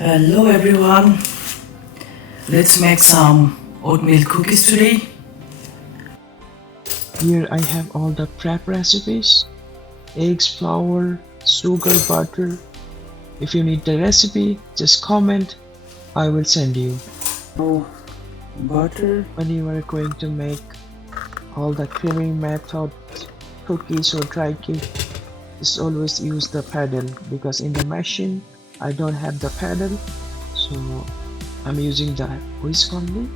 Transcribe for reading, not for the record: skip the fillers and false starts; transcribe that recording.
Hello everyone, let's make some oatmeal cookies today. Here I have all the prep recipes: eggs, flour, sugar, butter. If you need the recipe, just comment, I will send you. So, butter, When you are going to make all the creaming method cookies or dry cake, just always use the paddle, because in the machine I don't have the paddle, so I'm using the whisk only.